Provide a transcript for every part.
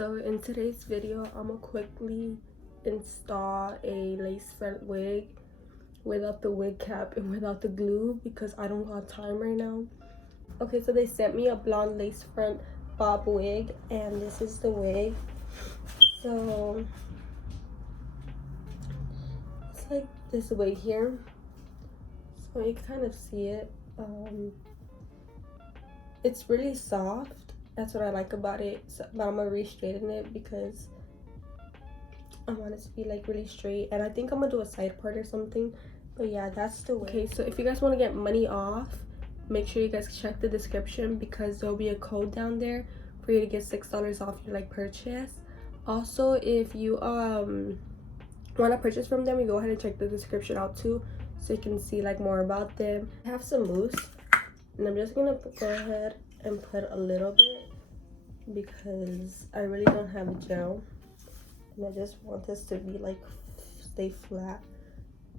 So in today's video, I'm gonna quickly install a lace front wig without the wig cap and without the glue because I don't got time right now. Okay, so they sent me a blonde lace front bob wig, and this is the wig. So it's like this wig here, so you can kind of see it. It's really soft. That's what I like about it. So, but I'm gonna re-straighten it because I want it to be like really straight, and I think I'm gonna do a side part or something. But yeah, that's the way. Okay, so if you guys want to get money off, make sure you guys check the description because there'll be a code down there for you to get $6 off your like purchase. Also, if you want to purchase from them, you go ahead and check the description out too, so you can see like more about them. I have some mousse, and I'm just gonna go ahead and put a little bit because I really don't have a gel, and I just want this to be like stay flat,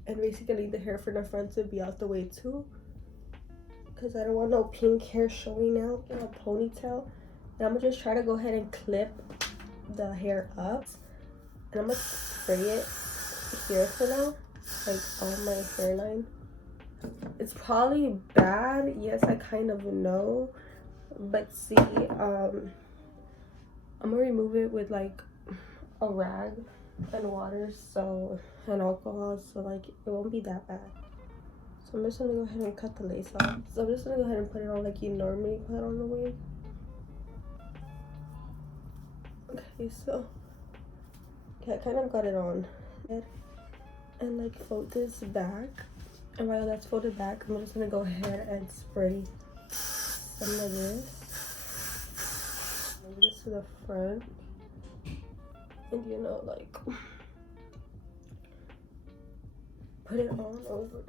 and basically the hair from the front to be out the way too because I don't want no pink hair showing out in a ponytail. And I'm gonna just try to go ahead and clip the hair up, and I'm gonna spray it here for now, like on my hairline. It's probably bad, yes, I kind of know, but see, I'm gonna remove it with like a rag and water, so, and alcohol, so like it won't be that bad. So I'm just gonna go ahead and cut the lace off. So I'm just gonna go ahead and put it on like you normally put on the wig. Okay, so yeah, I kind of got it on, and like fold this back, and while that's folded back, I'm just gonna go ahead and spray some of this, move this to the front, and you know, like put it on over.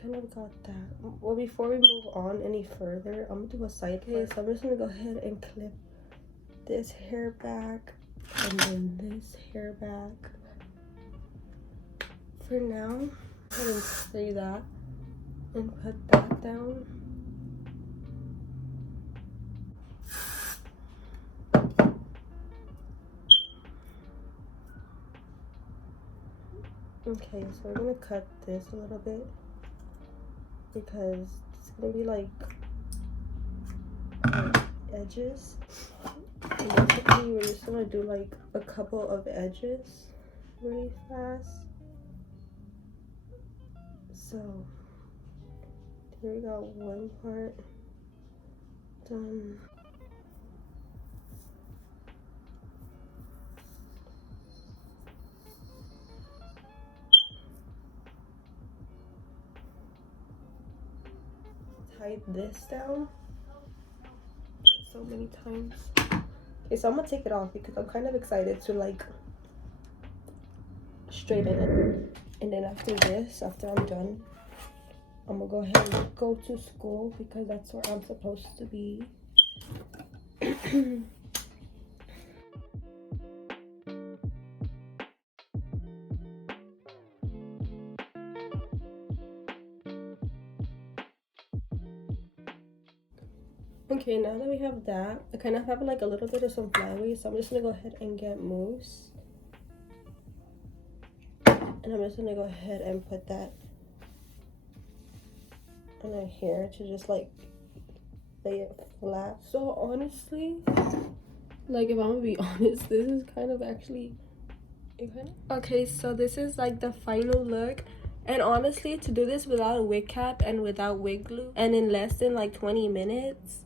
Kind of got that. Well, before we move on any further, I'm gonna do a side part. So I'm just gonna go ahead and clip this hair back and then this hair back. For now, go ahead and spray that and put that down. Okay, so we're gonna cut this a little bit because it's gonna be like edges. And basically, we're just gonna do like a couple of edges really fast. So here we got one part done. Tie this down so many times. Okay, so I'm gonna take it off because I'm kind of excited to like straighten it. And then after this, after I'm done, I'm gonna go ahead and go to school because that's where I'm supposed to be. Okay, now that we have that, I kind of have like a little bit of some flyaways, so I'm just gonna go ahead and get mousse. And I'm just gonna go ahead and put that on my hair to just like lay it flat. So honestly, like if I'm gonna be honest, this is kind of actually okay, so this is like the final look. And honestly, to do this without a wig cap and without wig glue and in less than like 20 minutes,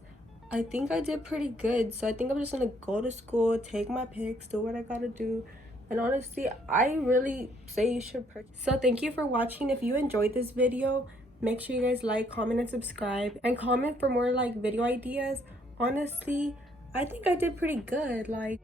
I think I did pretty good. So I think I'm just gonna go to school, take my pics, do what I gotta do. And honestly, I really say you should purchase. So thank you for watching. If you enjoyed this video, make sure you guys like, comment, and subscribe, and comment for more like video ideas. Honestly, I think I did pretty good. Like